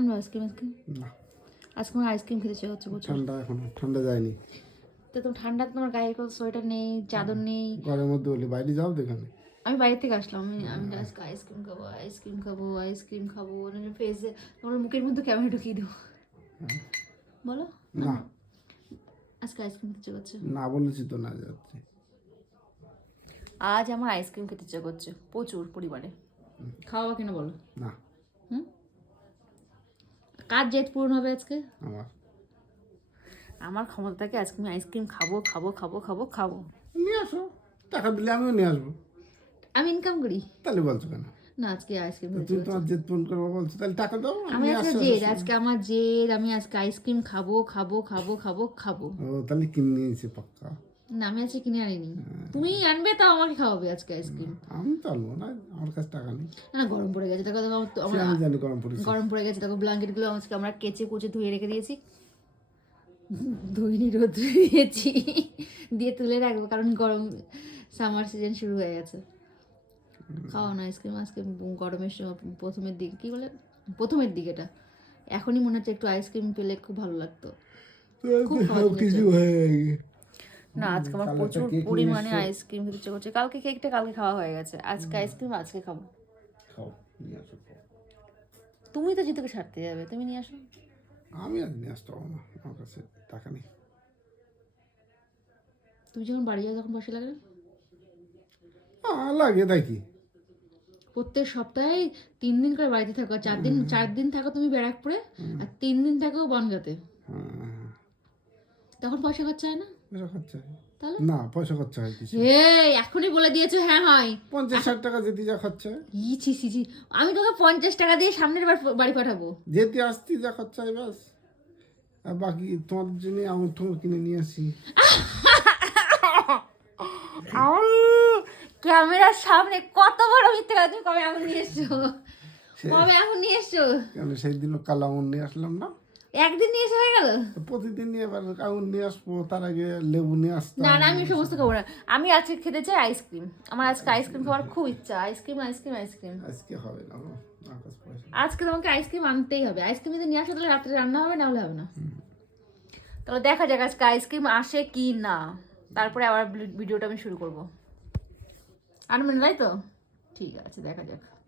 আনবো আইসক্রিম না আজকে আমার আইসক্রিম খেতে ইচ্ছে হচ্ছে প্রচুর। ঠান্ডা এখনো ঠান্ডা যায়নি। তো তোমার ঠান্ডা, তোমার গায়ে কোনো সোয়েটার নেই, চাদর নেই। ঘরের মধ্যে বলি বাইরে যাও দেখানে। আমি বাইরে থেকে আসলাম, আমি আজকে আইসক্রিম খাবো, আইসক্রিম খাবো, আইসক্রিম খাবো, ফেসে তোমার মুখের মধ্যে ক্যামেরা ঢুকিয়ে দেবো। বলো না আজকে আইসক্রিম খেতে ইচ্ছে করছে। না বলেছি তো না যাচ্ছি। আজ আমার আইসক্রিম খেতে ইচ্ছে করছে প্রচুর পরিমাণে। খাওয়াবো কিনা বলো? না হুম, কার জেদ পূরণ হবে আজকে? আমার আমার ক্ষমতা থাকে আজকে আমি আইসক্রিম খাবো খাবো খাবো খাবো খাবো। নিয়ে আসো, টাকা দিলে আমিও নিয়ে আসবো। আমি ইনকাম করি তাহলে বলছো কেন? না, আজকে আইসক্রিম তুমি তোমার জেদ ফোন করবো বলছো, তাহলে টাকা দাও। আমি নিয়ে আজকে আসো। জেদ, আজকে আমার জেদ, আমি আজকে আইসক্রিম খাবো খাবো খাবো খাবো খাবো। ও তাহলে কিনে নিয়েছি পাক্কা। না আমি আজকে কিনে আনিনি, তুমি আনবে তাও আমাকে খাওয়াবে আজকে আইসক্রিম। আমি তো আনবো না, আমার কাছে টাকা নেই। না গরম পড়ে গেছে, দেখো দেখো সে আমি জানি গরম পড়েছে। গরম পড়ে গেছে, দেখো ব্ল্যাঙ্কেটগুলো আজকে আমরা কেচে কুচে ধুয়ে রেখে দিয়েছি, ধুইনি রোদ্রে দিয়েছি, দিয়ে তুলে রাখবো কারণ গরম সামার সিজন শুরু হয়ে গেছে। খাওয়া না আইসক্রিম আজকে গরমের প্রথমের দিকে, কি বলে প্রথমের দিকেটা, এখনই মনে হচ্ছে একটু আইসক্রিম পেলে খুব ভালো লাগতো। খুব খাওয়া সব কিছু হয়ে গেছে। না আজকে আমার প্রচুর পরিমাণে আইসক্রিম খেতে ইচ্ছে করছে। কালকে কেকটা কালকে খাওয়া হয়ে গেছে, আজকে আইসক্রিম আজকে খাবো। খাও নিয়ে আসো। তুমি তো জিতুকে ছাড়তে যাবে, তুমি নিয়ে আসো। আমি আর নিয়ে আসতে পারবো না, আমার কাছে টাকা নেই। তুমি যখন বাড়ি যাও তখন পয়সা লাগে না? লাগে তাই কি? প্রত্যেক সপ্তাহে 3 দিন করে বাড়িতে থাকো, 4 দিন থাকো তুমি ব্যারাকপুরে, আর 3 দিন থাকো বনগাঁতে, তখন পয়সা খরচা হয় না? পয়সা খরচা হয়? তাহলে না পয়সা খরচা হয় কিছু। এখনই বলে দিয়েছো হ্যাঁ হয়। 50-60 টাকা যেতে যা খরচা হয়। ছি, আমি তোকে 50 টাকা দিয়ে সামনের বার বাড়ি পাঠাবো। যেতে আসতে যা খরচা হয় ব্যাস, আর বাকি তোমাদের জন্য আঙুর ঠোঙর কিনে নিয়ে আসি। ক্যামেরার সামনে কত বড় মিথ্যে কথা! তুমি কবে আঙুর নিয়ে এসছো? কবে আঙুর নিয়ে এসছো? কেন সেই দিনও কালো আঙুর নিয়ে আসলাম না? একদিন নিয়ে এসে হয়ে গেল? প্রতিদিন নিয়ে এবার আঙুর নিয়ে আসবো, তার আগে লেবু নিয়ে আসতাম। না আমি সমস্ত খাবো না, আমি আজকে খেতে চাই আইসক্রিম। আমার আজকে আইসক্রিম খাওয়ার খুব ইচ্ছা, আইসক্রিম আইসক্রিম আইসক্রিম। আজকে হবে না গো, আমার কাছে পয়সা নেই। আজকে তোমাকে আইসক্রিম আনতেই হবে। আইসক্রিম যদি নিয়ে আসো তাহলে রাত্রে রান্না হবে, না হলে হবে না। তাহলে দেখা যাক আজকে আইসক্রিম আসে কি না, তারপরে আবার ভিডিওটা আমি শুরু করবো। আনবেন তাই তো? ঠিক আছে, দেখা যাক।